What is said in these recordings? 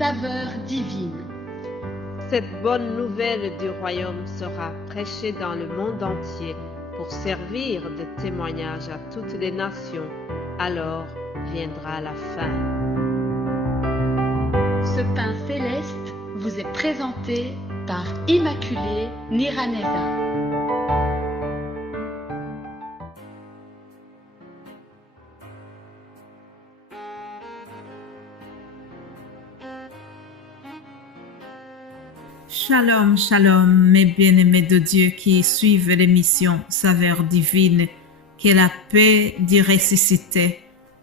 saveur divine. Cette bonne nouvelle du royaume sera prêchée dans le monde entier pour servir de témoignage à toutes les nations. Alors viendra la fin. Ce pain céleste vous est présenté par Immaculée Niraneza. Shalom, shalom, mes bien-aimés de Dieu qui suivent l'émission Saveur divine, que la paix du ressuscité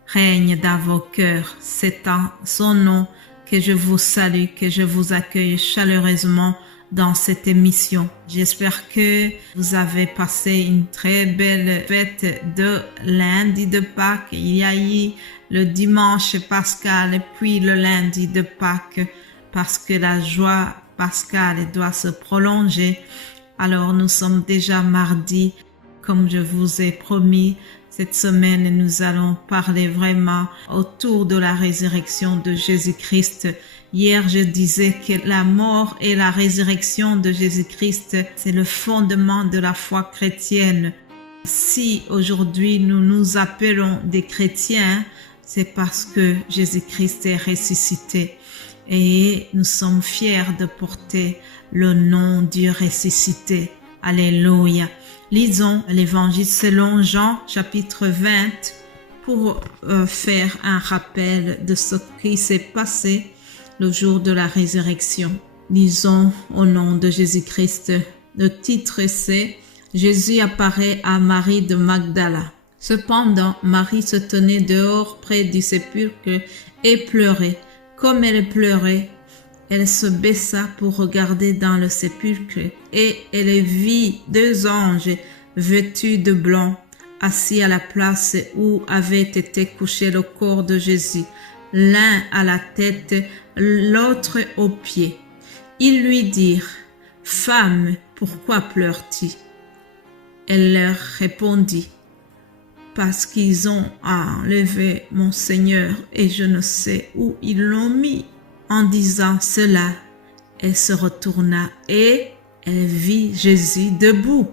règne dans vos cœurs. C'est en son nom que je vous salue, que je vous accueille chaleureusement dans cette émission. J'espère que vous avez passé une très belle fête de lundi de Pâques. Il y a eu le dimanche pascal et puis le lundi de Pâques parce que la joie pascale doit se prolonger. Alors nous sommes déjà mardi, comme je vous ai promis. Cette semaine, nous allons parler vraiment autour de la résurrection de Jésus-Christ. Hier, je disais que la mort et la résurrection de Jésus-Christ, c'est le fondement de la foi chrétienne. Si aujourd'hui nous nous appelons des chrétiens, c'est parce que Jésus-Christ est ressuscité. Et nous sommes fiers de porter le nom du ressuscité. Alléluia. Lisons l'évangile selon Jean, chapitre 20, pour faire un rappel de ce qui s'est passé le jour de la résurrection. Lisons au nom de Jésus-Christ. Le titre c'est « Jésus apparaît à Marie de Magdala ». Cependant, Marie se tenait dehors près du sépulcre et pleurait. Comme elle pleurait, elle se baissa pour regarder dans le sépulcre et elle vit deux anges vêtus de blanc assis à la place où avait été couché le corps de Jésus, l'un à la tête, l'autre aux pieds. Ils lui dirent : « Femme, pourquoi pleures-tu » Elle leur répondit : « Parce qu'ils ont enlevé mon Seigneur et je ne sais où ils l'ont mis. » En disant cela, elle se retourna et elle vit Jésus debout.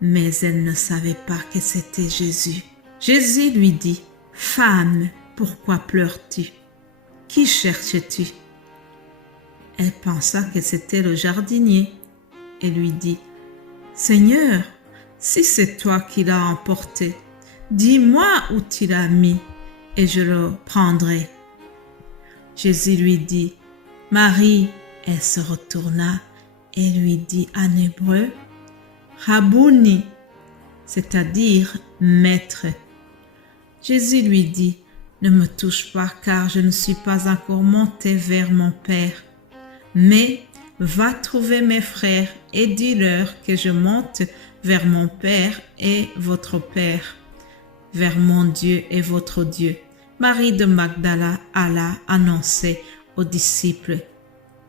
Mais elle ne savait pas que c'était Jésus. Jésus lui dit : « Femme, pourquoi pleures-tu ? Qui cherches-tu » Elle pensa que c'était le jardinier et lui dit : « Seigneur, si c'est toi qui l'as emporté, dis-moi où tu l'as mis et je le prendrai. » Jésus lui dit : « Marie. » Elle se retourna et lui dit en hébreu : « Rabouni », c'est-à-dire maître. Jésus lui dit : « Ne me touche pas car je ne suis pas encore monté vers mon Père. Mais va trouver mes frères et dis-leur que je monte vers mon Père et votre Père, vers mon Dieu et votre Dieu. » Marie de Magdala alla annoncer aux disciples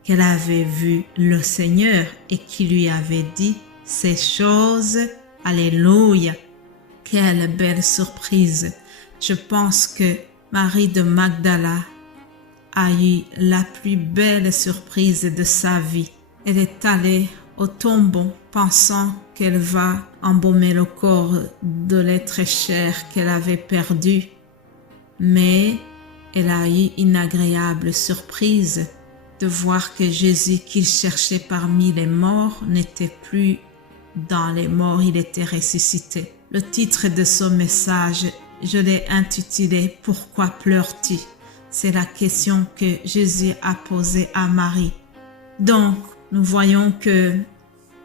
qu'elle avait vu le Seigneur et qui lui avait dit ces choses. Alléluia! Quelle belle surprise! Je pense que Marie de Magdala a eu la plus belle surprise de sa vie. Elle est allée au tombeau pensant qu'elle va embaumer le corps de l'être cher qu'elle avait perdu. Mais elle a eu une agréable surprise de voir que Jésus qu'il cherchait parmi les morts n'était plus dans les morts, il était ressuscité. Le titre de ce message, je l'ai intitulé « Pourquoi pleures-tu » C'est la question que Jésus a posée à Marie. Donc, nous voyons que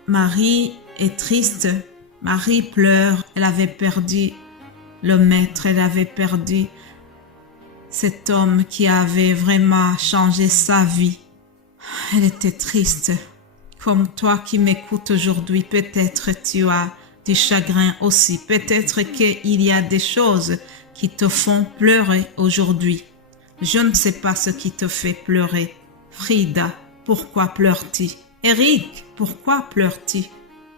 Marie est triste, Marie pleure, elle avait perdu le maître, elle avait perdu cet homme qui avait vraiment changé sa vie. Elle était triste. Comme toi qui m'écoutes aujourd'hui, peut-être tu as du chagrin aussi. Peut-être qu'il y a des choses qui te font pleurer aujourd'hui. Je ne sais pas ce qui te fait pleurer. Frida, pourquoi pleures-tu? Eric, pourquoi pleures-tu?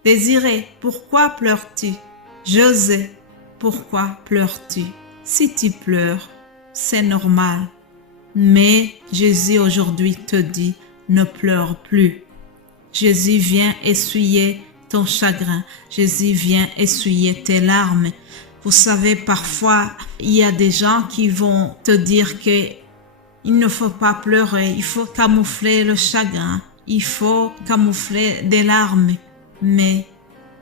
Désiré, pourquoi pleures-tu? José, pourquoi pleures-tu? Si tu pleures, c'est normal. Mais Jésus aujourd'hui te dit, ne pleure plus. Jésus vient essuyer ton chagrin. Jésus vient essuyer tes larmes. Vous savez, parfois, il y a des gens qui vont te dire que il ne faut pas pleurer, il faut camoufler le chagrin, il faut camoufler des larmes. Mais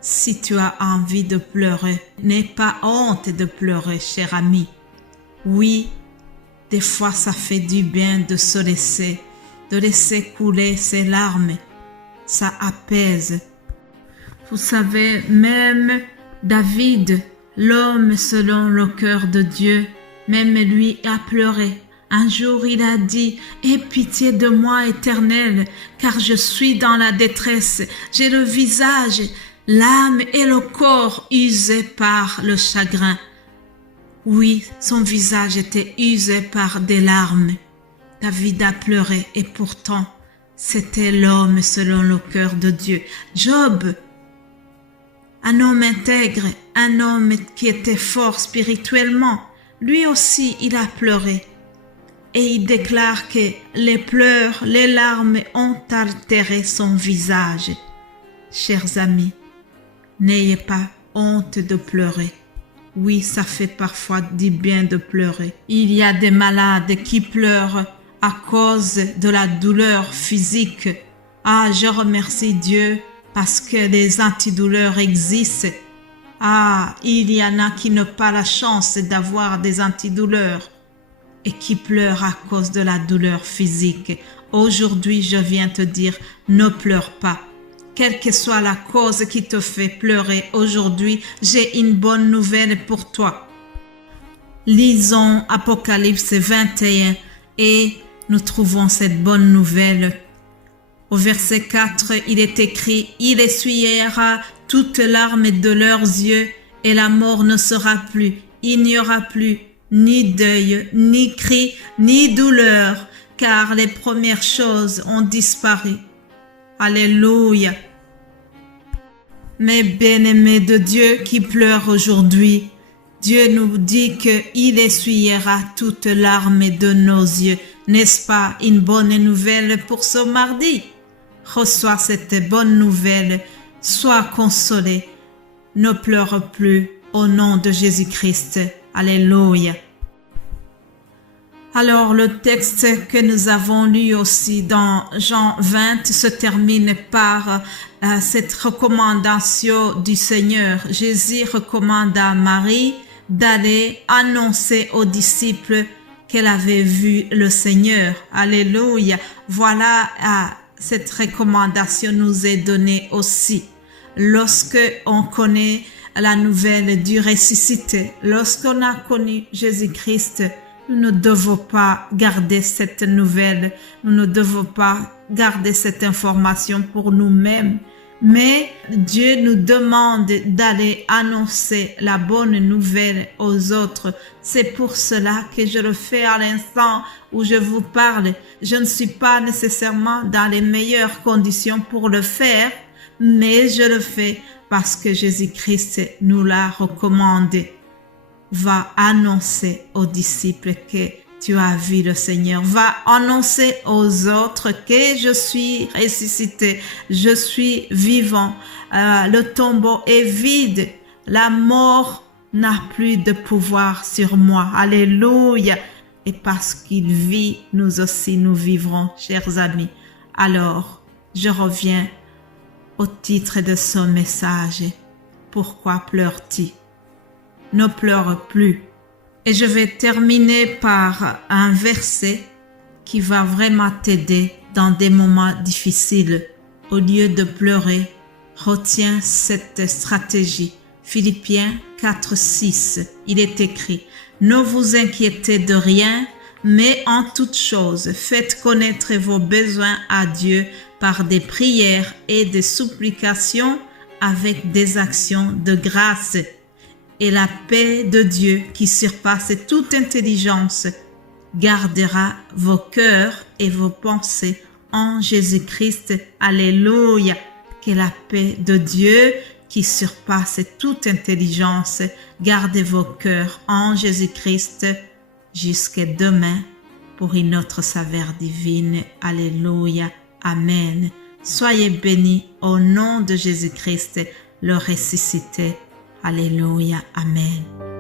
si tu as envie de pleurer, n'aie pas honte de pleurer, cher ami. Oui, des fois ça fait du bien de se laisser couler ses larmes. Ça apaise. Vous savez, même David, l'homme selon le cœur de Dieu, même lui a pleuré. Un jour, il a dit, « Aie pitié de moi, Éternel, car je suis dans la détresse. J'ai le visage, l'âme et le corps usés par le chagrin. » Oui, son visage était usé par des larmes. David a pleuré et pourtant, c'était l'homme selon le cœur de Dieu. Job, un homme intègre, un homme qui était fort spirituellement, lui aussi, il a pleuré. Et il déclare que les pleurs, les larmes ont altéré son visage. Chers amis, n'ayez pas honte de pleurer. Oui, ça fait parfois du bien de pleurer. Il y a des malades qui pleurent à cause de la douleur physique. Ah, je remercie Dieu parce que les antidouleurs existent. Ah, il y en a qui n'ont pas la chance d'avoir des antidouleurs et qui pleurent à cause de la douleur physique. Aujourd'hui, je viens te dire, ne pleure pas. Quelle que soit la cause qui te fait pleurer aujourd'hui, j'ai une bonne nouvelle pour toi. Lisons Apocalypse 21 et nous trouvons cette bonne nouvelle. Au verset 4, il est écrit, « Il essuiera toutes larmes de leurs yeux et la mort ne sera plus. Il n'y aura plus ni deuil, ni cri, ni douleur, car les premières choses ont disparu. » Alléluia. Mes bien-aimés de Dieu qui pleurent aujourd'hui, Dieu nous dit qu'il essuiera toutes larmes de nos yeux. N'est-ce pas une bonne nouvelle pour ce mardi? Reçois cette bonne nouvelle, sois consolé, ne pleure plus au nom de Jésus-Christ. Alléluia. Alors le texte que nous avons lu aussi dans Jean 20 se termine par cette recommandation du Seigneur. Jésus recommande à Marie d'aller annoncer aux disciples qu'elle avait vu le Seigneur. Alléluia. Voilà, cette recommandation nous est donnée aussi. Lorsque on connaît la nouvelle du ressuscité, lorsqu'on a connu Jésus-Christ, nous ne devons pas garder cette nouvelle, nous ne devons pas garder cette information pour nous-mêmes, mais Dieu nous demande d'aller annoncer la bonne nouvelle aux autres. C'est pour cela que je le fais à l'instant où je vous parle. Je ne suis pas nécessairement dans les meilleures conditions pour le faire, mais je le fais parce que Jésus-Christ nous l'a recommandé. Va annoncer aux disciples que tu as vu le Seigneur. Va annoncer aux autres que je suis ressuscité, je suis vivant. Le tombeau est vide. La mort n'a plus de pouvoir sur moi. Alléluia. Et parce qu'il vit, nous aussi nous vivrons, chers amis. Alors, je reviens au titre de ce message. Pourquoi pleures-tu? Ne pleure plus. Et je vais terminer par un verset qui va vraiment t'aider dans des moments difficiles. Au lieu de pleurer, retiens cette stratégie. Philippiens 4:6, il est écrit, « Ne vous inquiétez de rien, mais en toute chose, faites connaître vos besoins à Dieu par des prières et des supplications avec des actions de grâce. Et la paix de Dieu qui surpasse toute intelligence gardera vos cœurs et vos pensées en Jésus-Christ. » Alléluia. Que la paix de Dieu qui surpasse toute intelligence garde vos cœurs en Jésus-Christ. Jusqu'à demain. pour une autre saveur divine. Alléluia. Amen. Soyez bénis au nom de Jésus-Christ, le ressuscité. Alléluia. Amen.